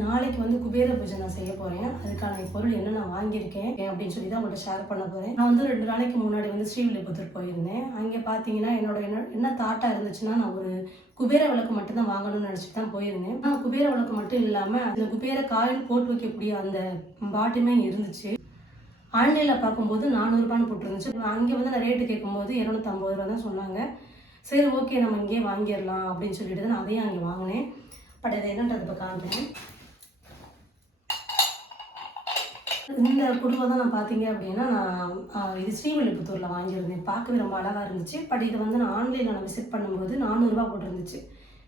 நாளைக்கு வந்து குபேர பூஜை நான் செய்ய போறேன். அதுக்கான பொருள் என்ன நான் வாங்கியிருக்கேன் அப்படின்னு சொல்லி தான் உங்கள்கிட்ட ஷேர் பண்ண போறேன். நான் வந்து ரெண்டு நாளைக்கு முன்னாடி வந்து ஸ்ரீவில்லிபுத்தூர் போயிருந்தேன். அங்கே பார்த்தீங்கன்னா என்னோட என்ன என்ன தாட்டா இருந்துச்சுன்னா நான் ஒரு குபேர விளக்கு மட்டும் தான் வாங்கணும்னு நினச்சிட்டு தான் போயிருந்தேன். ஆனால் குபேர விளக்கு மட்டும் இல்லாமல் அந்த குபேர காயில் போட்டு வைக்கக்கூடிய அந்த பாட்டுமே இருந்துச்சு. ஆன்லைனில் பார்க்கும்போது நானூறுபான்னு போட்டுருந்துச்சு. அங்கே வந்து நான் ரேட்டு கேட்கும்போது இரநூத்தம்பது ரூபா தான் சொன்னாங்க. சரி ஓகே நம்ம இங்கேயே வாங்கிடலாம் அப்படின்னு சொல்லிட்டு தான் நான் அதையும் அங்கே வாங்கினேன். பட் அது என்னன்றது இப்போ காமிக்கிறேன் இந்த குடும்பம் தான் நான் பார்த்தீங்க அப்படின்னா நான் இது ஸ்ரீவில்லிபுத்தூரில் வாங்கியிருந்தேன். பார்க்கவே ரொம்ப அழகாக இருந்துச்சு. பட் இது வந்து நான் ஆன்லைனில் நான் விசிட் பண்ணும்போது நானூறுரூவா போட்டிருந்துச்சு.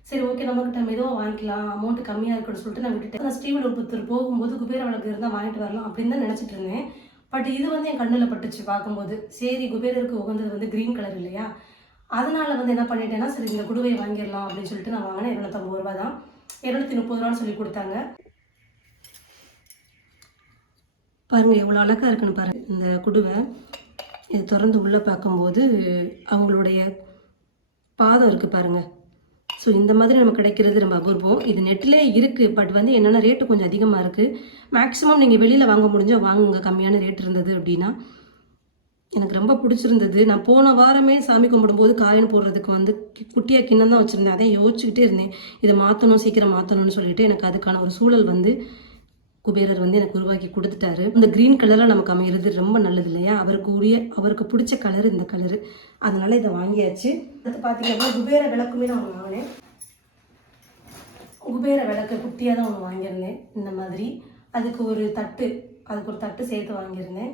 சரி ஓகே நம்மக்கிட்ட மெதுவாக வாங்கிக்கலாம். அமௌண்ட் கம்மியாக இருக்குன்னு சொல்லிட்டு நான் விட்டுட்டேன். நான் ஸ்ரீவில்லிபுத்தூர் போகும்போது குபேர வழக்கு இருந்தால் வாங்கிட்டு வரலாம் அப்படின்னு தான் நினச்சிட்டு இருந்தேன். பட் இது வந்து என் கண்ணில் பட்டுச்சு பார்க்கும்போது. சரி குபேரருக்கு உகந்தது வந்து க்ரீன் கலர் இல்லையா? அதனால் வந்து என்ன பண்ணிட்டேன்னா சரி இந்த குடுவையை வாங்கிடலாம் அப்படின்னு சொல்லிட்டு நான் வாங்கினேன். இரநூத்தம்பது ரூபா தான். இரநூத்தி முப்பது ரூபான்னு சொல்லி கொடுத்தாங்க. பாருங்கள் எவ்வளோ அழகாக இருக்குன்னு பாருங்கள் இந்த குடுவை இது திறந்து உள்ளே பார்க்கும்போது அவங்களுடைய பாதம் இருக்குது பாருங்கள் ஸோ இந்த மாதிரி நமக்கு கிடைக்கிறது ரொம்ப அபூர்வம். இது நெட்டிலே இருக்குது பட் வந்து என்னென்ன ரேட்டு கொஞ்சம் அதிகமாக இருக்குது மேக்ஸிமம் நீங்கள் வெளியில் வாங்க முடிஞ்சால் வாங்குங்க. கம்மியான ரேட் இருந்தது அப்படின்னா எனக்கு ரொம்ப பிடிச்சிருந்தது. நான் போன வாரமே சாமி கும்பிடும்போது காயின் போடுறதுக்கு வந்து குட்டியாக கிண்ணம் தான் வச்சுருந்தேன். அதே யோசிச்சுக்கிட்டே இருந்தேன். இதை மாற்றணும் சீக்கிரம் மாற்றணும்னு சொல்லிட்டு எனக்கு அதுக்கான ஒரு சூழல் வந்து குபேரர் வந்து எனக்கு உருவாக்கி கொடுத்துட்டாரு. இந்த க்ரீன் கலரில் நமக்கு அமைகிறது ரொம்ப நல்லது இல்லையா? அவருக்கு உரிய அவருக்கு பிடிச்ச கலர் இந்த கலரு அதனால் இதை வாங்கியாச்சு. அடுத்து பார்த்தீங்கன்னா குபேர விளக்குமே நான் ஒன்று வாங்கினேன். குபேர விளக்கு குட்டியாக தான் ஒன்று வாங்கியிருந்தேன். இந்த மாதிரி. அதுக்கு ஒரு தட்டு அதுக்கு ஒரு தட்டு சேர்த்து வாங்கியிருந்தேன்.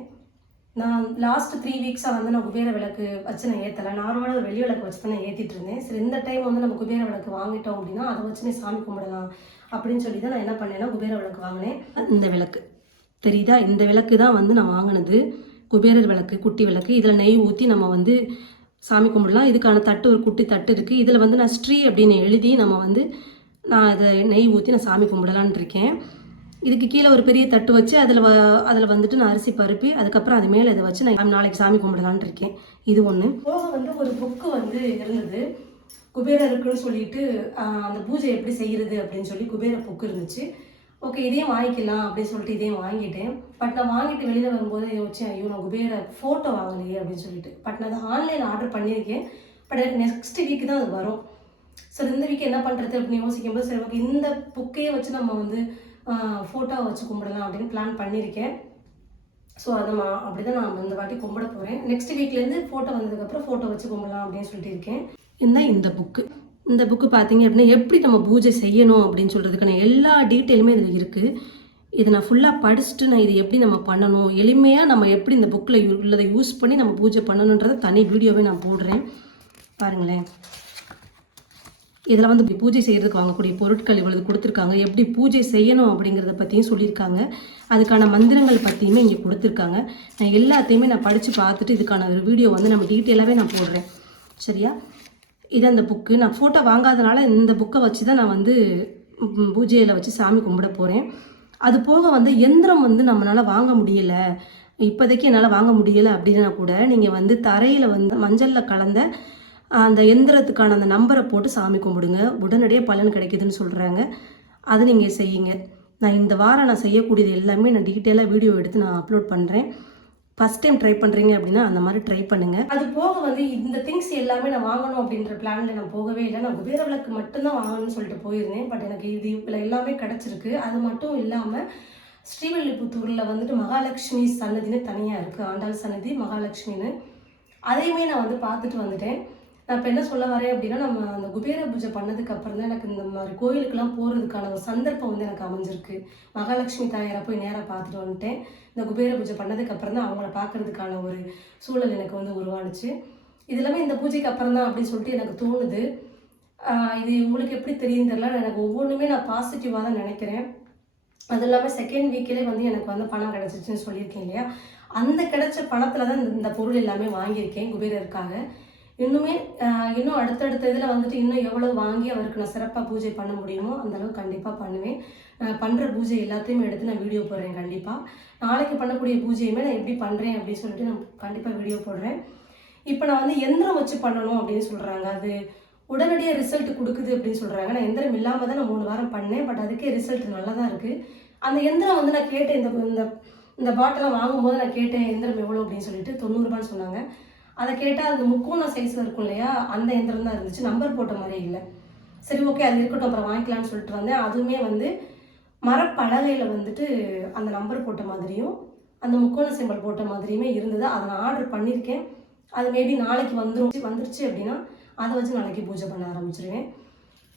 நான் லாஸ்ட் த்ரீ வீக்ஸாக வந்து நான் குபேர விளக்கு வச்சு நான் ஏற்றலை நார்மலாக ஒரு வெளி விளக்கு வச்சு தான் நான் ஏற்றிட்டு இருந்தேன். சரி இந்த டைம் வந்து நம்ம குபேர விளக்கு வாங்கிட்டோம் அப்படின்னா அதை வச்சு நீ சாமி கும்பிடலாம் அப்படின்னு சொல்லி தான் நான் என்ன பண்ணேன்னா குபேர விளக்கு வாங்கினேன். இந்த விளக்கு. தெரியுதா? இந்த விளக்கு தான் வந்து நான் வாங்கினது. குபேரர் விளக்கு குட்டி விளக்கு. இதில் நெய் ஊற்றி நம்ம வந்து சாமி கும்பிடலாம். இதுக்கான தட்டு ஒரு குட்டி தட்டு இருக்குது இதில் வந்து நான் ஸ்ரீ அப்படின்னு எழுதி நம்ம வந்து நான் அதை நெய் ஊற்றி நான் சாமி கும்பிடலான் இருக்கேன். இதுக்கு கீழே ஒரு பெரிய தட்டு வச்சு அதில் வ அதில் வந்துட்டு நான் அரிசி பருப்பி அதுக்கப்புறம் அது மேலே இதை வச்சு நான் நாளைக்கு சாமி கும்பிடலான்னு இருக்கேன். இது ஒன்று போக வந்து ஒரு புக்கு வந்து இருந்தது. குபேரருக்குன்னு சொல்லிட்டு அந்த பூஜை எப்படி செய்கிறது அப்படின்னு சொல்லி குபேர புக்கு இருந்துச்சு. ஓகே இதையும் வாங்கிக்கலாம் அப்படின்னு சொல்லிட்டு இதையும் வாங்கிட்டேன். பட் நான் வாங்கிட்டு வெளியில் வரும்போது யோசிச்சேன் ஐயோ நான் குபேர ஃபோட்டோ வாங்கலையே அப்படின்னு சொல்லிட்டு. பட் நான் அதை ஆன்லைன் ஆர்டர் பண்ணியிருக்கேன். பட் எனக்கு நெக்ஸ்ட் வீக்கு தான் அது வரும். சரி இந்த வீக் என்ன பண்ணுறது அப்படின்னு யோசிக்கும்போது சரி ஓகே இந்த புக்கையே வச்சு நம்ம வந்து ஃபோட்டோ வச்சு கும்பிடலாம் அப்படின்னு பிளான் பண்ணியிருக்கேன். ஸோ அதை நான் அப்படி தான் நான் இந்த வாட்டி கும்பிட போகிறேன் நெக்ஸ்ட் வீக்லேருந்து ஃபோட்டோ வந்ததுக்கப்புறம் ஃபோட்டோ வச்சு கும்பிடலாம் அப்படின்னு சொல்லிட்டு இருக்கேன். இந்த இந்த புக்கு இந்த புக்கு பார்த்தீங்க அப்படின்னா எப்படி நம்ம பூஜை செய்யணும் அப்படின்னு சொல்கிறதுக்கான எல்லா டீட்டெயிலுமே இதில் இருக்குது இது நான் ஃபுல்லாக படிச்சுட்டு நான் இது எப்படி நம்ம பண்ணணும்? எளிமையாக நம்ம எப்படி இந்த புக்கில் உள்ளதை யூஸ் பண்ணி நம்ம பூஜை பண்ணணுன்றதை தனி வீடியோவே நான் போடுறேன். பாருங்களேன். இதில் வந்து இப்படி பூஜை செய்கிறதுக்கு வாங்கக்கூடிய பொருட்கள் இவ்வளவு கொடுத்துருக்காங்க. எப்படி பூஜை செய்யணும் அப்படிங்கிறத பற்றியும் சொல்லியிருக்காங்க. அதுக்கான மந்திரங்கள் பற்றியுமே இங்கே கொடுத்துருக்காங்க. நான் எல்லாத்தையுமே நான் படித்து பார்த்துட்டு இதுக்கான ஒரு வீடியோ வந்து நம்ம டீட்டெயிலாகவே நான் போடுறேன். சரியா? இது அந்த புக்கு நான் ஃபோட்டோ வாங்காதனால இந்த புக்கை வச்சு தான் நான் வந்து பூஜையில் வச்சு சாமி கும்பிட போகிறேன் அது போக வந்து எந்திரம் வந்து நம்மளால் வாங்க முடியலை. இப்போதைக்கு என்னால் வாங்க முடியலை அப்படின்னா கூட நீங்கள் வந்து தரையில் வந்து மஞ்சளில் கலந்த அந்த எந்திரத்துக்கான அந்த நம்பரை போட்டு சாமி கும்பிடுங்க. உடனடியாக பலன் கிடைக்குதுன்னு சொல்கிறாங்க அதை நீங்கள் செய்யுங்க. நான் இந்த வாரம் நான் செய்யக்கூடியது எல்லாமே நான் டீட்டெயிலாக வீடியோ எடுத்து நான் அப்லோட் பண்ணுறேன் ஃபஸ்ட் டைம் ட்ரை பண்ணுறீங்க அப்படின்னா அந்த மாதிரி ட்ரை பண்ணுங்கள் அது போக வந்து இந்த திங்ஸ் எல்லாமே நான் வாங்கணும் அப்படின்ற பிளானில் நான் போகவே இல்லை. நான் குபேர விளக்கு மட்டும்தான் வாங்கணும்னு சொல்லிட்டு போயிருந்தேன். பட் எனக்கு இது இதில் எல்லாமே கிடச்சிருக்கு. அது மட்டும் இல்லாமல் ஸ்ரீவில்லிபுத்தூரில் வந்துட்டு மகாலட்சுமி சன்னதின்னு தனியாக இருக்குது ஆண்டாள் சன்னதி மகாலட்சுமின்னு. அதையுமே நான் வந்து பார்த்துட்டு வந்துட்டேன். நான் இப்போ என்ன சொல்ல வரேன் அப்படின்னா நம்ம அந்த குபேர பூஜை பண்ணதுக்கு அப்புறம் தான் எனக்கு இந்த மாதிரி கோயிலுக்கெல்லாம் போகிறதுக்கான ஒரு சந்தர்ப்பம் வந்து எனக்கு அமைஞ்சிருக்கு. மகாலட்சுமி தாயாரை போய் நேராக பார்த்துட்டு வந்துட்டேன். இந்த குபேர பூஜை பண்ணதுக்கு அப்புறம் தான் அவங்கள பார்க்கறதுக்கான ஒரு சூழல் எனக்கு வந்து உருவானுச்சு. இது எல்லாமே இந்த பூஜைக்கு அப்புறம் தான் அப்படின்னு சொல்லிட்டு எனக்கு தோணுது. இது உங்களுக்கு எப்படி தெரியும் தெரியல. எனக்கு ஒவ்வொன்றுமே நான் பாசிட்டிவாக தான் நினைக்கிறேன். அது இல்லாமல் செகண்ட் வீக்கிலே வந்து எனக்கு வந்து பணம் கிடச்சிச்சின்னு சொல்லியிருக்கேன் இல்லையா? அந்த கிடைச்ச பணத்தில் தான் இந்த- இந்த பொருள் எல்லாமே வாங்கியிருக்கேன் குபேரருக்காக. இன்னுமே இன்னும் அடுத்தடுத்த இதில் வந்துட்டு இன்னும் எவ்வளோ வாங்கி அவருக்கு நான் சிறப்பாக பூஜை பண்ண முடியுமோ அந்த அளவுக்கு கண்டிப்பாக பண்ணுவேன். நான் பண்ணுற பூஜை எல்லாத்தையுமே எடுத்து நான் வீடியோ போடுறேன் கண்டிப்பாக நாளைக்கு பண்ணக்கூடிய பூஜையுமே நான் எப்படி பண்ணுறேன் அப்படின்னு சொல்லிட்டு நான் கண்டிப்பாக வீடியோ போடுறேன். இப்போ நான் வந்து எந்திரம் வச்சு பண்ணணும் அப்படின்னு சொல்கிறாங்க அது உடனடியாக ரிசல்ட் கொடுக்குது அப்படின்னு சொல்கிறாங்க நான் எந்திரம் இல்லாமல் தான் நான் மூணு வாரம் பண்ணேன். பட் அதுக்கே ரிசல்ட் நல்லா தான் இருக்குது அந்த எந்திரம் வந்து நான் கேட்டேன். இந்த இந்த இந்த பாட்டிலாம் வாங்கும்போது நான் கேட்டேன் எந்திரம் எவ்வளோ அப்படின்னு சொல்லிட்டு தொண்ணூறுபான்னு சொன்னாங்க. அதை கேட்டால் அது முக்கோண சைஸில் இருக்கும் இல்லையா? அந்த எந்திரம் தான் இருந்துச்சு. நம்பர் போட்ட மாதிரி இல்லை. சரி ஓகே அது இருக்கட்டும். அப்புறம் வாங்கிக்கலாம்னு சொல்லிட்டு வந்தேன். அதுவுமே வந்து மரப்பலகையில் வந்துட்டு அந்த நம்பர் போட்ட மாதிரியும் அந்த முக்கோண சிம்பல் போட்ட மாதிரியுமே இருந்தது. அதை நான் ஆர்டர் பண்ணியிருக்கேன். அது மேபி நாளைக்கு வந்துடும் வந்துருச்சு அப்படின்னா அதை வச்சு நாளைக்கு பூஜை பண்ண ஆரம்பிச்சிருவேன்.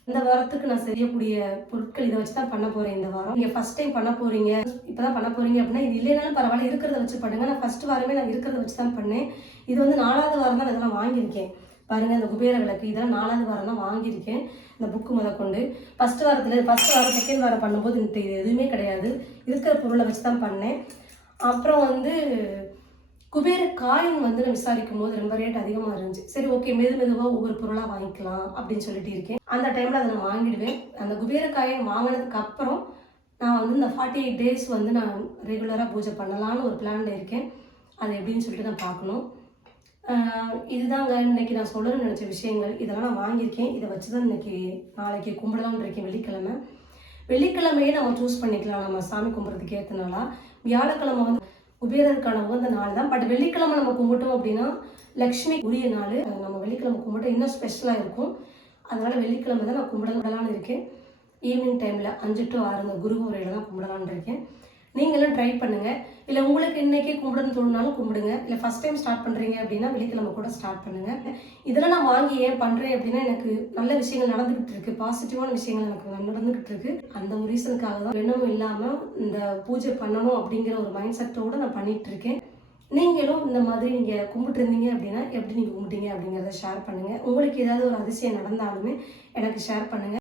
இந்த வாரத்துக்கு நான் செய்யக்கூடிய பொருட்கள் இதை வச்சு தான் பண்ண போகிறேன் இந்த வாரம். நீங்கள் ஃபர்ஸ்ட் டைம் பண்ண போகிறீங்க இப்போ தான் பண்ண போகிறீங்க அப்படின்னா இது இல்லைனாலும் பரவாயில்ல இருக்கிறத வச்சு பண்ணுங்க. நான் ஃபர்ஸ்ட் வாரமே நான் இருக்கிறத வச்சு தான் பண்ணேன். இது வந்து நாலாவது வாரம் தான் இதெல்லாம் வாங்கியிருக்கேன். பாருங்க இந்த குபேர விளக்கு இதெல்லாம் நாலாவது வாரம் தான் வாங்கியிருக்கேன். இந்த புக்கு முதற்கொண்டு. ஃபர்ஸ்ட் வாரத்தில் ஃபர்ஸ்ட் வாரம் செகண்ட் வாரம் பண்ணும்போது எனக்கு இது எதுவுமே கிடையாது. இருக்கிற பொருளை வச்சு தான் பண்ணேன். அப்புறம் வந்து குபேர காயின் வந்து நான் விசாரிக்கும் போது ரொம்ப ரேட் அதிகமாக இருந்துச்சு. சரி ஓகே மெது மெதுவாக ஒவ்வொரு பொருளாக வாங்கிக்கலாம் அப்படின்னு சொல்லிட்டு இருக்கேன். அந்த டைமில் அதை நான் வாங்கிடுவேன். அந்த குபேர காயின் வாங்கினதுக்கு அப்புறம் நான் வந்து இந்த ஃபார்ட்டி எயிட் டேஸ் வந்து நான் ரெகுலராக பூஜை பண்ணலான்னு ஒரு பிளானில் இருக்கேன். அது எப்படின்னு சொல்லிட்டு நான் பார்க்கணும். இதுதாங்க இன்னைக்கு நான் சொல்லணும்னு நினச்ச விஷயங்கள். இதெல்லாம் நான் வாங்கியிருக்கேன். இதை வச்சு தான் இன்னைக்கு நாளைக்கு கும்பிடலாம்னு இருக்கேன் வெள்ளிக்கிழமை. வெள்ளிக்கிழமையே நம்ம சூஸ் பண்ணிக்கலாம். நம்ம சாமி கும்பிட்றதுக்கு ஏற்ற வியாழக்கிழமை வந்து குபேரருக்கான உகந்த நாள் தான். பட் வெள்ளிக்கிழமை நம்ம கும்பிட்டோம் அப்படின்னா லக்ஷ்மி உரிய நாள். நம்ம வெள்ளிக்கிழமை கும்பிட்டோம் இன்னும் ஸ்பெஷலாக இருக்கும். அதனால் வெள்ளிக்கிழமை தான் நான் கும்பிடலான்னு இருக்கேன். ஈவினிங் டைமில் அஞ்சு டு ஆறு குரு உரையில தான் கும்பிடலான்னு இருக்கேன். நீங்களும் ட்ரை பண்ணுங்க. இல்லை உங்களுக்கு இன்னைக்கே கும்பிடணும்னு தோணுனாலும் கும்பிடுங்க. இல்லை ஃபர்ஸ்ட் டைம் ஸ்டார்ட் பண்ணுறீங்க அப்படின்னா வெள்ளிக்கிழமை கூட ஸ்டார்ட் பண்ணுங்க. இதெல்லாம் நான் வாங்கி ஏன் பண்ணுறேன் அப்படின்னா எனக்கு நல்ல விஷயங்கள் நடந்துகிட்டு இருக்கு. பாசிட்டிவான விஷயங்கள் எனக்கு நடந்துகிட்டு இருக்கு. அந்த ஒரு ரீசனுக்காக தான் வெண்ணமும் இல்லாமல் இந்த பூஜை பண்ணணும் அப்படிங்கிற ஒரு மைண்ட் செட்டோட நான் பண்ணிட்டு இருக்கேன். நீங்களும் இந்த மாதிரி நீங்கள் கும்பிட்டுருந்தீங்க அப்படின்னா எப்படி நீங்கள் கும்பிட்டீங்க அப்படிங்கிறத ஷேர் பண்ணுங்கள் உங்களுக்கு ஏதாவது ஒரு அதிசயம் நடந்தாலுமே எனக்கு ஷேர் பண்ணுங்கள்